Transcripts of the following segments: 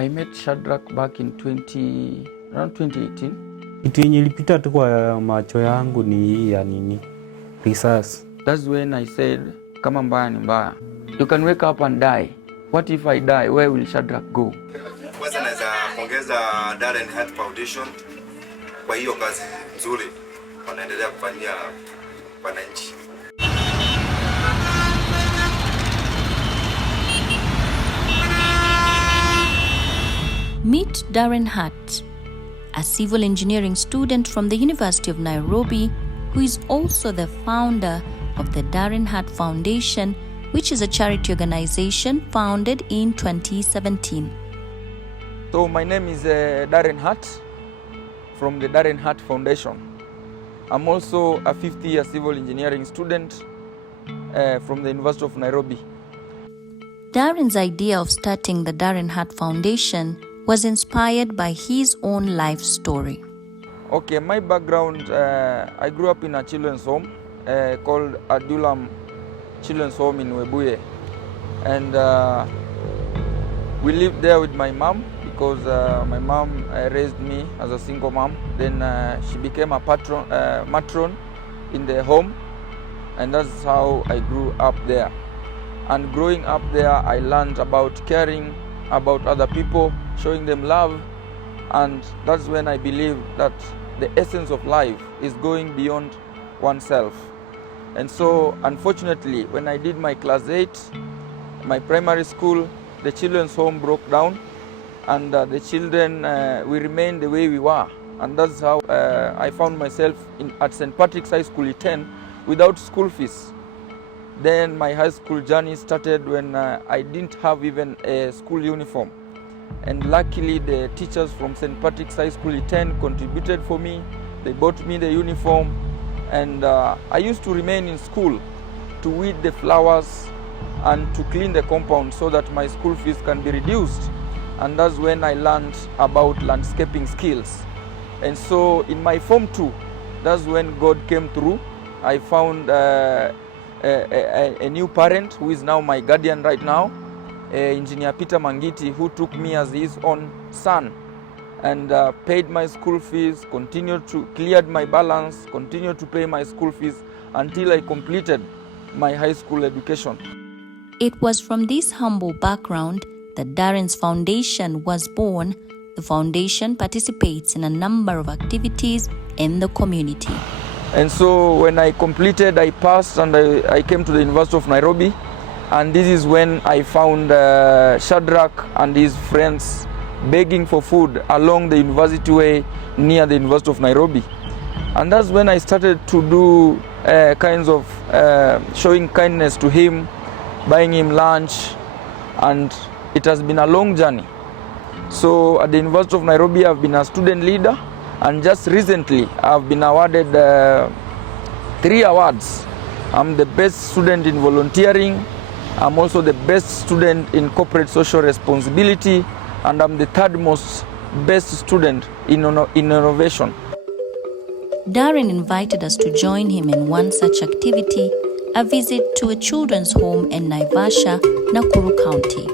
I met Shadrack back in around 2018. Kitu yenye ilipita tu kwa macho yangu ni hii ya nini, risasi. That's when I said, kama mbaya ni mbaya. You can wake up and die. What if I die? Where will Shadrack go? Kwanza naweza pongeza Darren Heart Foundation kwa hiyo kazi nzuri wanaendelea kufanyia wananchi. Meet Darren Hart, a civil engineering student from the University of Nairobi, who is also the founder of the Darren Hart Foundation, which is a charity organization founded in 2017. So my name is Darren Hart from the Darren Hart Foundation. I'm also a 50-year civil engineering student from the University of Nairobi. Darren's idea of starting the Darren Hart Foundation was inspired by his own life story. Okay, my background, I grew up in a children's home called Adulam Children's Home in Webuye. And we lived there with my mom because my mom raised me as a single mom. Then she became a matron in the home, and that's how I grew up there. And growing up there, I learned about caring about other people, showing them love, and that's when I believed that the essence of life is going beyond oneself. And so, unfortunately, when I did my class 8, my primary school, the children's home broke down, and the children, we remained the way we were. And that's how I found myself at St. Patrick's High School Iten without school fees. Then my high school journey started when I didn't have even a school uniform. And luckily the teachers from St. Patrick's High School Iten contributed for me. They bought me the uniform, and I used to remain in school to weed the flowers and to clean the compound so that my school fees can be reduced. And that's when I learned about landscaping skills. And so in my Form 2, that's when God came through. I found a new parent who is now my guardian right now, Engineer Peter Mangiti, who took me as his own son and paid my school fees, cleared my balance, continued to pay my school fees until I completed my high school education. It was from this humble background that Darren's foundation was born. The foundation participates in a number of activities in the community. And so when I completed, I passed, and I came to the University of Nairobi. And this is when I found Shadrack and his friends begging for food along the University Way near the University of Nairobi. And that's when I started to do kinds of showing kindness to him, buying him lunch, and it has been a long journey. So at the University of Nairobi, I've been a student leader, and just recently I've been awarded 3 awards. I'm the best student in volunteering, I'm also the best student in corporate social responsibility, and I'm the 3rd most best student in innovation. Darren invited us to join him in one such activity, a visit to a children's home in Naivasha, Nakuru County.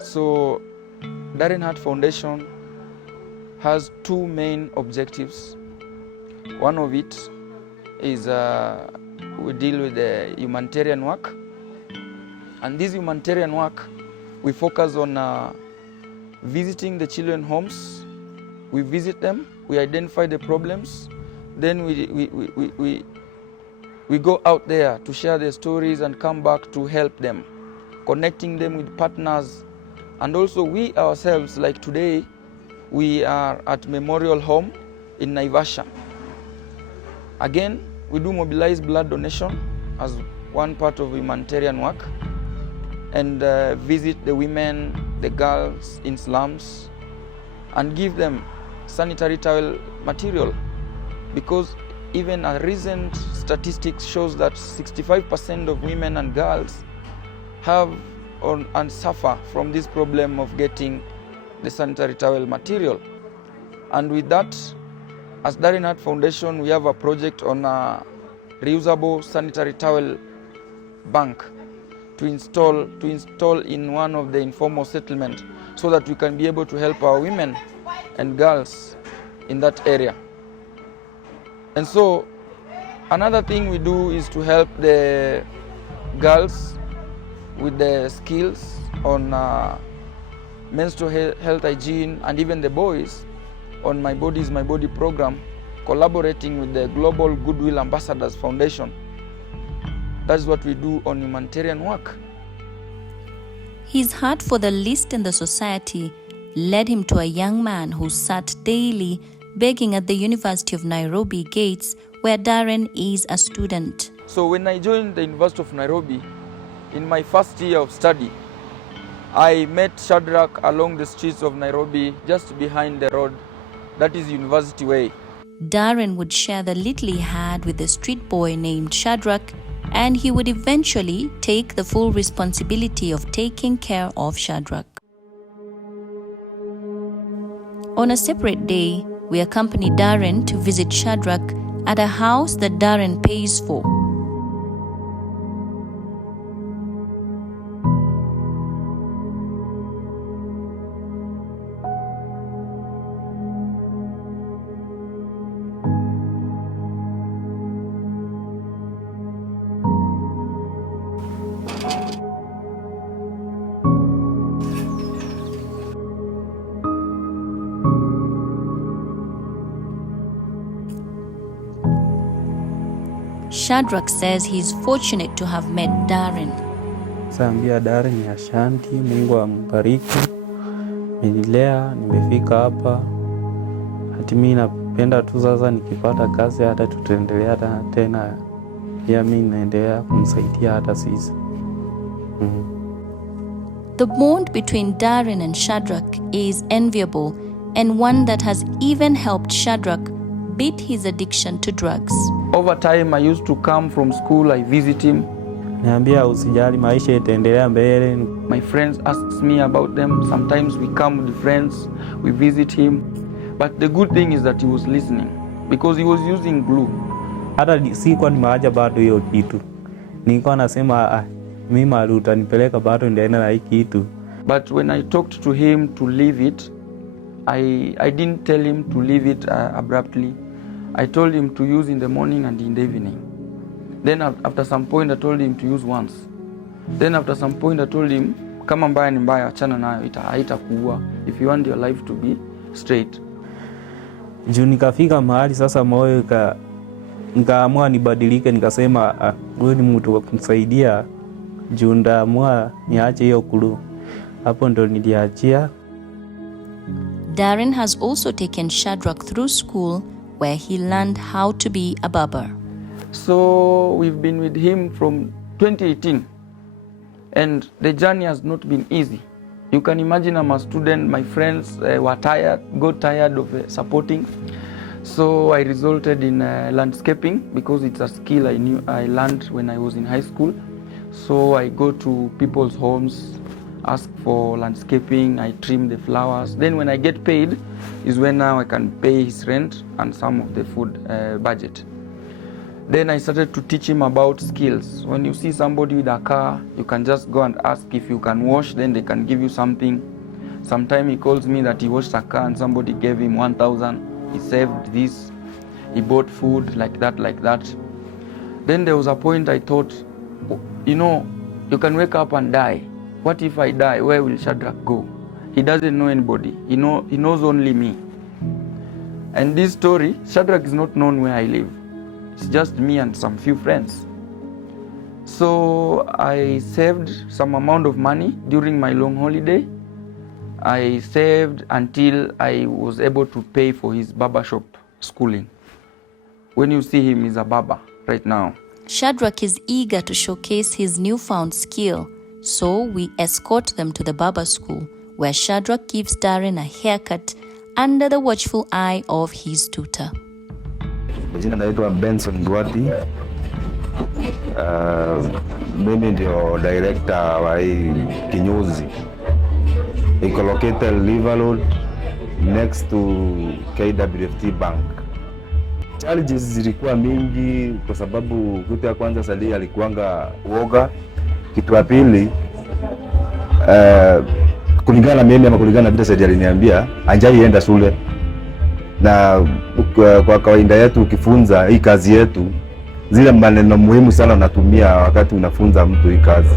So Darren Hart Foundation has 2 main objectives. One of it is we deal with the humanitarian work, and this humanitarian work we focus on visiting the children homes. We visit them, we identify the problems, then we go out there to share their stories and come back to help them, connecting them with partners. And also we ourselves, like today, we are at Memorial Home in Naivasha. Again, we do mobilize blood donation as one part of humanitarian work, and visit the women, the girls in slums, and give them sanitary towel material, because even a recent statistics shows that 65% of women and girls have and suffer from this problem of getting the sanitary towel material. And with that, as Darren Hart Foundation, we have a project on a reusable sanitary towel bank to install in one of the informal settlements so that we can be able to help our women and girls in that area. And so another thing we do is to help the girls with the skills on menstrual health hygiene, and even the boys on My Body is My Body program, collaborating with the Global Goodwill Ambassadors Foundation. That's what we do on humanitarian work. His heart for the least in the society led him to a young man who sat daily begging at the University of Nairobi gates, where Darren is a student. So when I joined the University of Nairobi, in my first year of study, I met Shadrach along the streets of Nairobi, just behind the road, that is University Way. Darren would share the little he had with a street boy named Shadrach, and he would eventually take the full responsibility of taking care of Shadrach. On a separate day, we accompany Darren to visit Shadrach at a house that Darren pays for. Shadrach says he's fortunate to have met Darren. Sambia Darren ni ashanti, Mungu ambariki. Nililea, nimefika hapa. Hati mimi napenda tu sasa nikipata kazi hata tutaendelea tena. Pia mimi naendelea kumsaidia hata sisi. The bond between Darren and Shadrach is enviable, and one that has even helped Shadrach beat his addiction to drugs. Over time, I used to come from school, I visit him. Niambia usijali, maisha itaendelea mbele. My friends ask me about them. Sometimes we come with friends, we visit him. But the good thing is that he was listening, because he was using glue. Hata sikuwa nimeacha bado hiyo kitu. Nilikuwa nasema mimi mahali utanipeleka bado ndaenda na hii kitu. But when I talked to him to leave it, I didn't tell him to leave it abruptly. I told him to use in the morning and in the evening. Then after some point I told him to use once. Then after some point I told him, kama mbaya ni mbaya, achana nayo, haitakuua, if you want your life to be straight. Juu nikafika mahali sasa moyo nikaamua nibadilike, nikasema wewe ni mtu wa kumsaidia, juu ndaamua niache hiyo kulu. Hapo ndo niliachia. Darren has also taken Shadrach through school, where he learned how to be a barber. So we've been with him from 2018, and the journey has not been easy. You can imagine, I'm a student, my friends got tired of supporting. So I resulted in landscaping, because it's a skill I learned when I was in high school. So I go to people's homes, ask for landscaping, I trim the flowers. Then when I get paid is when now I can pay his rent and some of the food budget. Then I started to teach him about skills. When you see somebody with a car, you can just go and ask if you can wash, then they can give you something. Sometime he calls me that he washed a car and somebody gave him 1,000. He saved this, he bought food, like that. Then there was a point I thought, you can wake up and die. What if I die? Where will Shadrach go? He doesn't know anybody. He knows only me. And this story, Shadrach is not known where I live. It's just me and some few friends. So I saved some amount of money during my long holiday. I saved until I was able to pay for his barbershop schooling. When you see him, he's a barber right now. Shadrach is eager to showcase his newfound skill, so we escort them to the barber school, where Shadrach gives Darren a haircut under the watchful eye of his tutor. Jina naitwa Benson Duati. Mimi ndio director wa hii kinyozi. Iko located River Road next to KWFT Bank. Challenges zilikuwa mingi kwa sababu kitu ya kwanza Sali alikuanga uoga. Kitu ya pili kulingana na mimi ama kulingana na vile Sali aliniambia hajaienda shule. Na kwa kawaida yetu ukifunza hii kazi yetu, zile maneno muhimu sana unatumia wakati unafunza mtu hii kazi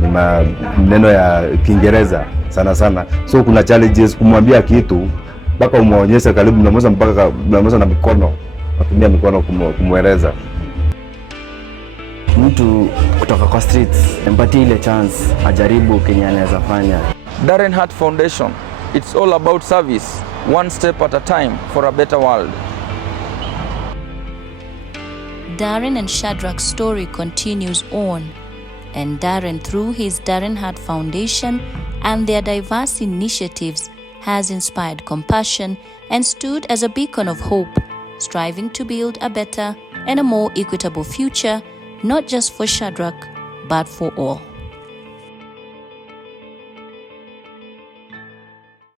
ni maneno ya Kiingereza sana sana. So kuna challenges kumwambia kitu mpaka umuonyeshe karibu mnamoza na mikono, natumia mikono kumweleza mtu kutoka kwa streets, empatie ile chance ajaribu kenye anaweza fanya. Darren Hart Foundation, it's all about service, one step at a time for a better world. Darren and Shadrach's story continues on, and Darren, through his Darren Hart Foundation and their diverse initiatives, has inspired compassion and stood as a beacon of hope, striving to build a better and a more equitable future, not just for Shadrach, but for all.